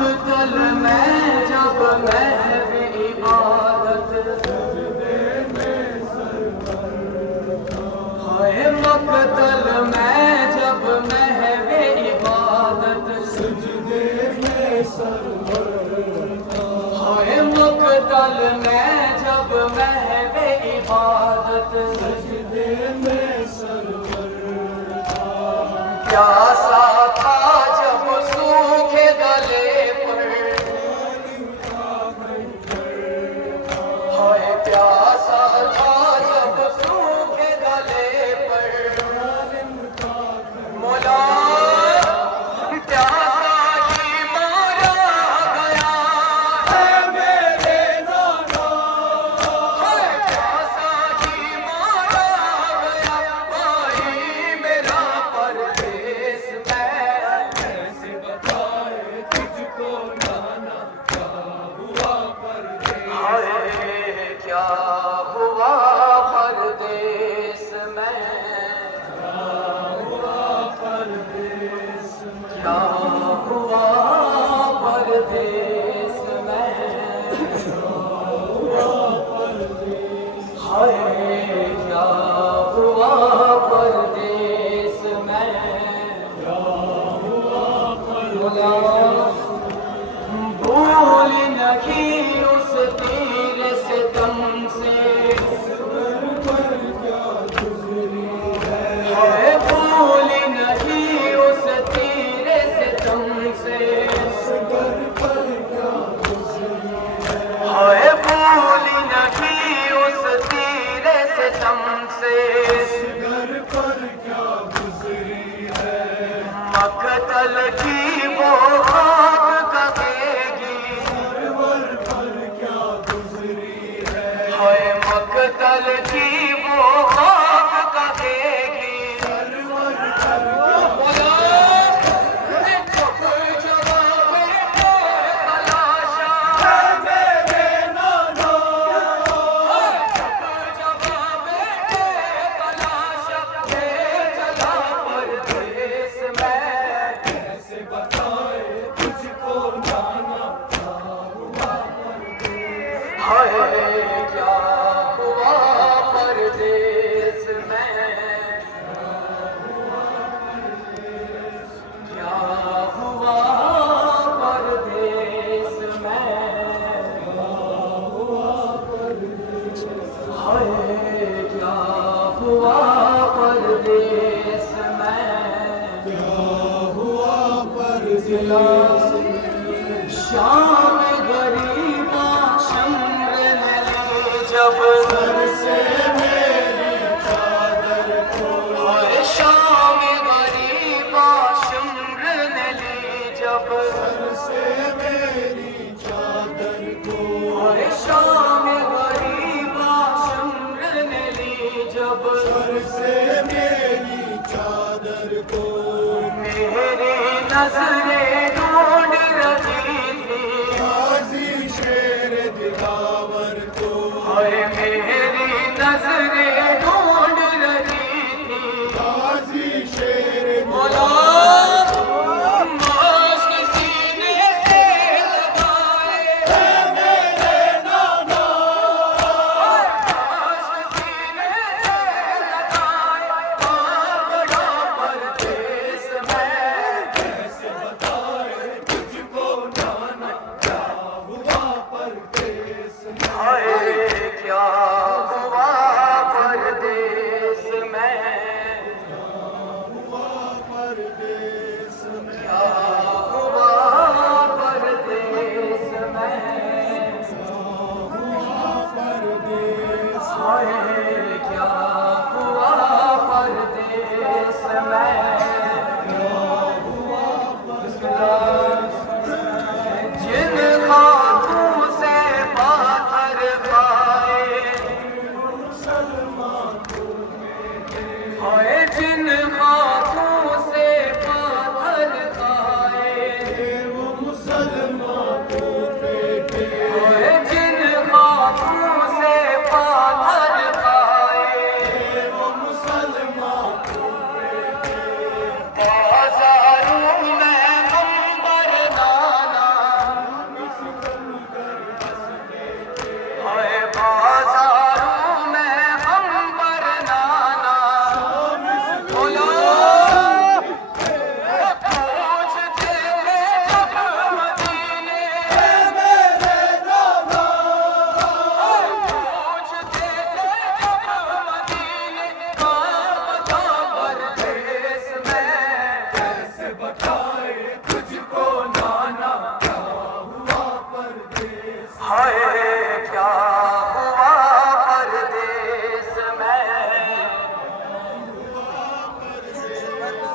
مقتل میں جب محو عبادت ہائے مقتل میں جب محو عبادت سجدے میں ہائے مقتل میں جب محو عبادت سجدے میں پیاسا تھا جب سوکھے گلے پر ہائے پیاسا تھا جب سوکھے گلے پر مولا پیاسا ہی مارا گیا ہے میرے نانا ہائے پیاسا ہی مارا گیا بھائی میرا پردیس میں کیسے بتائے تجھ کو نانا کیا ہوا پردیس ہائے کیا ہوا پردیس میں کیا ہوا پردیس میں ہائے کیا ہوا پردیس میں بھول نہیں اس تیر ستم سے ہائے بھول نہیں اس تیر ستم سے ہائے بھول نہیں اس تیر ستم سے مقتل کی وہ خاک کہے گی ہائے مقتل کی وہ خاک کہے گی ہائے کیا ہوا پردیس میں کیا ہوا پردیس میں ہائے کیا ہوا پردیس میں شام غریبا شمر نے لی جب سر سے میری چادر کو ہائے شام غریبا شمر نے لی جب سر سے میری چادر کو ہائے شام غریبا شمر نے لی جب سر سے میری چادر کو میری نظریں ڈھونڈ رہی تھی غازی شیر دلاور کو ہائے میری نظریں ڈھونڈ رہی تھی غازی شیر مولا مشک سینے سے لگائے ہے میرے نانا مشک سینے سے لگائے بڑا پردیس میں کیسے بتائے ہائے